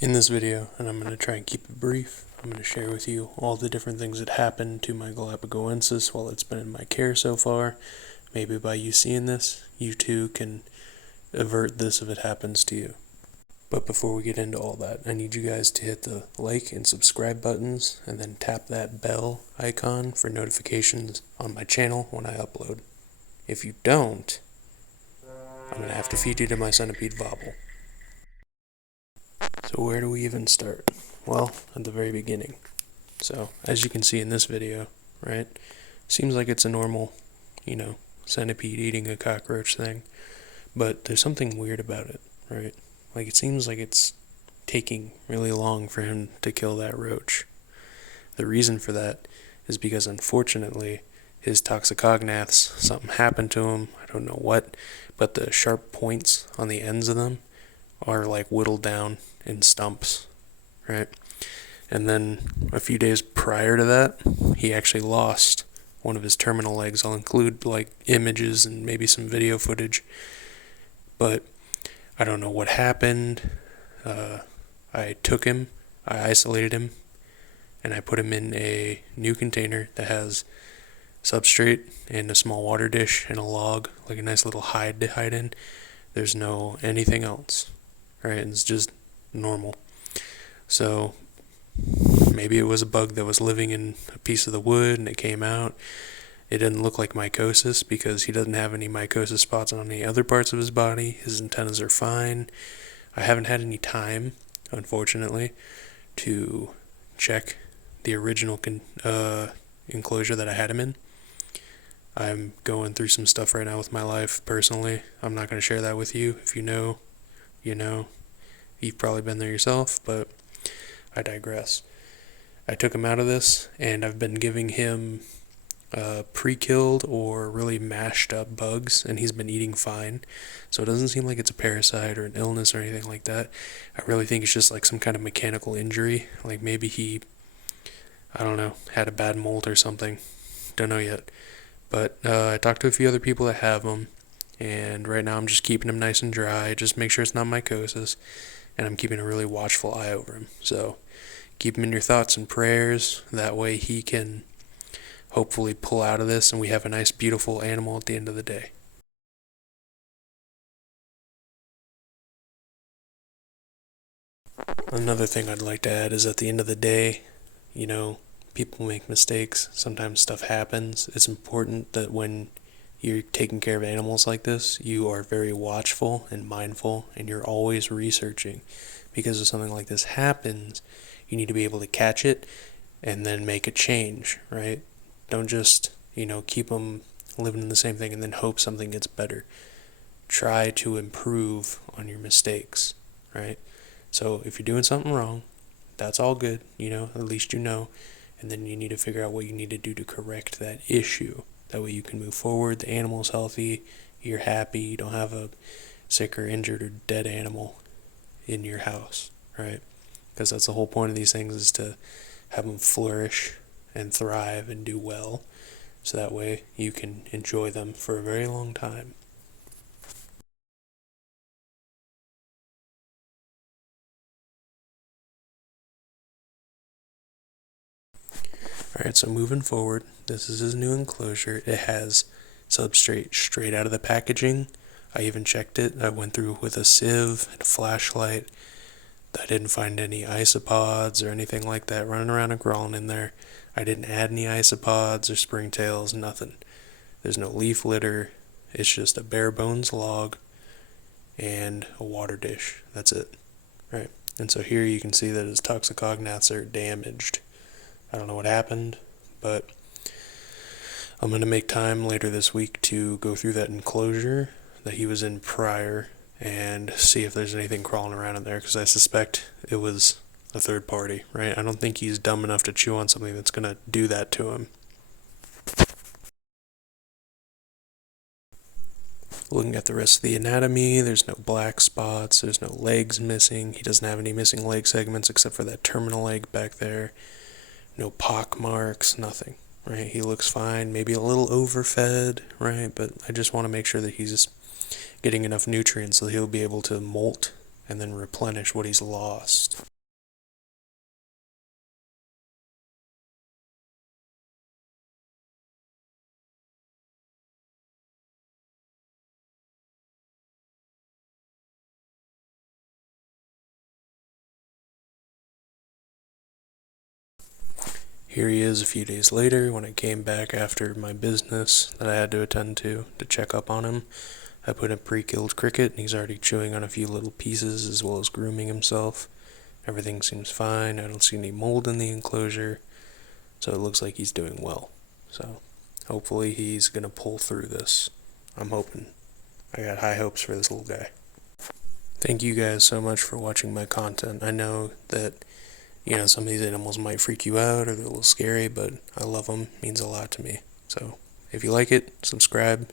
In this video, and I'm going to try and keep it brief, I'm going to share with you all the different things that happened to my Galapagos while it's been in my care so far. Maybe by you seeing this, you too can avert this if it happens to you. But before we get into all that, I need you guys to hit the like and subscribe buttons and then tap that bell icon for notifications on my channel when I upload. If you don't, I'm going to have to feed you to my centipede Vobble. So where do we even start? Well, at the very beginning. So, as you can see in this video, right, seems like it's a normal, centipede eating a cockroach thing, but there's something weird about it, right? Like, it seems like it's taking really long for him to kill that roach. The reason for that is because, unfortunately, his toxicognaths, something happened to him, I don't know what, but the sharp points on the ends of them are like whittled down in stumps, right? And then a few days prior to that, he actually lost one of his terminal legs. I'll include like images and maybe some video footage, but I don't know what happened. I took him, I isolated him, and I put him in a new container that has substrate and a small water dish and a log, like a nice little hide to hide in. There's no anything else, right? It's just normal. So maybe it was a bug that was living in a piece of the wood and it came out. It didn't look like mycosis because he doesn't have any mycosis spots on any other parts of his body. His antennas are fine. I haven't had any time, unfortunately, to check the original enclosure that I had him in. I'm going through some stuff right now with my life personally. I'm not going to share that with you. If you know, you know. You've probably been there yourself, but I digress. I took him out of this, and I've been giving him pre-killed or really mashed up bugs, and he's been eating fine. So it doesn't seem like it's a parasite or an illness or anything like that. I really think it's just like some kind of mechanical injury. Like maybe he, I don't know, had a bad mold or something. Don't know yet. But I talked to a few other people that have them, and right now I'm just keeping him nice and dry. Just make sure it's not mycosis, and I'm keeping a really watchful eye over him. So keep him in your thoughts and prayers. That way he can hopefully pull out of this and we have a nice, beautiful animal at the end of the day. Another thing I'd like to add is at the end of the day, people make mistakes. Sometimes stuff happens. It's important that when you're taking care of animals like this, you are very watchful and mindful, and you're always researching. Because if something like this happens, you need to be able to catch it and then make a change, right? Don't just, keep them living in the same thing and then hope something gets better. Try to improve on your mistakes, right? So if you're doing something wrong, that's all good, at least you know. And then you need to figure out what you need to do to correct that issue. That way you can move forward, the animal's healthy, you're happy, you don't have a sick or injured or dead animal in your house, right? Because that's the whole point of these things, is to have them flourish and thrive and do well, so that way you can enjoy them for a very long time. Alright, so moving forward, this is his new enclosure. It has substrate straight out of the packaging. I even checked it. I went through with a sieve and a flashlight. I didn't find any isopods or anything like that running around and crawling in there. I didn't add any isopods or springtails, nothing. There's no leaf litter. It's just a bare bones log and a water dish. That's it. Right. And so here you can see that his toxicognaths are damaged. I don't know what happened, but I'm going to make time later this week to go through that enclosure that he was in prior and see if there's anything crawling around in there, because I suspect it was a third party, right? I don't think he's dumb enough to chew on something that's going to do that to him. Looking at the rest of the anatomy, there's no black spots, there's no legs missing. He doesn't have any missing leg segments except for that terminal leg back there. No pock marks, nothing, right? He looks fine, maybe a little overfed, right? But I just want to make sure that he's getting enough nutrients so he'll be able to molt and then replenish what he's lost. Here he is a few days later when I came back after my business that I had to attend to check up on him. I put a pre-killed cricket and he's already chewing on a few little pieces as well as grooming himself. Everything seems fine. I don't see any mold in the enclosure, so it looks like he's doing well. So hopefully he's going to pull through this. I'm hoping. I got high hopes for this little guy. Thank you guys so much for watching my content. I know that some of these animals might freak you out or they're a little scary, but I love them. It means a lot to me. So if you like it, subscribe,